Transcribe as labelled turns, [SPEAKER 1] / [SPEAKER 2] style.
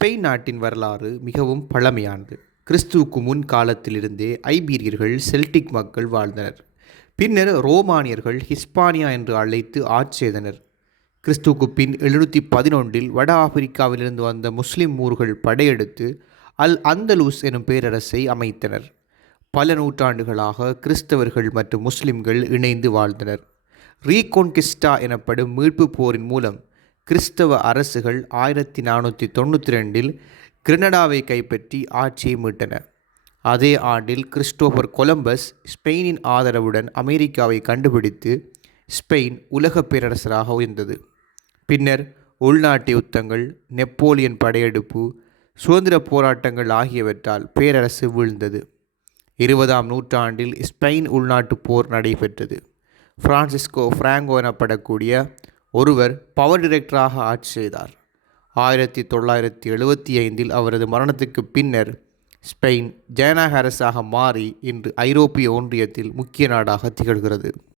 [SPEAKER 1] Spain நாட்டின் வரலாறு மிகவும் பழமையானது. கிறிஸ்துவுக்கு முன் காலத்திலிருந்தே ஐபீரியர்கள் செல்டிக் மக்கள் வாழ்ந்தனர். பின்னர் ரோமானியர்கள் ஹிஸ்பானியா என்று அழைத்து ஆட்சி செய்தனர். கிறிஸ்துவுக்கு பின் எழுநூற்றி பதினொன்றில் வட ஆப்பிரிக்காவிலிருந்து வந்த முஸ்லிம் ஊர்கள் படையெடுத்து அல் அந்தலூஸ் எனும் பேரரசை அமைத்தனர். பல நூற்றாண்டுகளாக கிறிஸ்தவர்கள் மற்றும் முஸ்லிம்கள் இணைந்து வாழ்ந்தனர். ரீகோன்கிஸ்டா எனப்படும் மீட்பு போரின் மூலம் கிறிஸ்தவ அரசுகள் ஆயிரத்தி நானூற்றி தொண்ணூற்றி ரெண்டில் கிரனடாவை கைப்பற்றி ஆட்சியை மீட்டன. அதே ஆண்டில் கிறிஸ்டோபர் கொலம்பஸ் ஸ்பெயினின் ஆதரவுடன் அமெரிக்காவை கண்டுபிடித்து ஸ்பெயின் உலகப் பேரரசராக உயர்ந்தது. பின்னர் உள்நாட்டு யுத்தங்கள் நெப்போலியன் படையெடுப்பு சுதந்திர போராட்டங்கள் ஆகியவற்றால் பேரரசு வீழ்ந்தது. இருபதாம் நூற்றாண்டில் ஸ்பெயின் உள்நாட்டுப் போர் நடைபெற்றது. பிரான்சிஸ்கோ ஃப்ராங்கோ எனப்படக்கூடிய ஒருவர் பவர் டிரெக்டராக ஆட்சி செய்தார். ஆயிரத்தி தொள்ளாயிரத்தி எழுபத்தி ஐந்தில் அவரது மரணத்துக்கு பின்னர் ஸ்பெயின் ஜனநாயக அரசாக மாறி இன்று ஐரோப்பிய ஒன்றியத்தில் முக்கிய நாடாக திகழ்கிறது.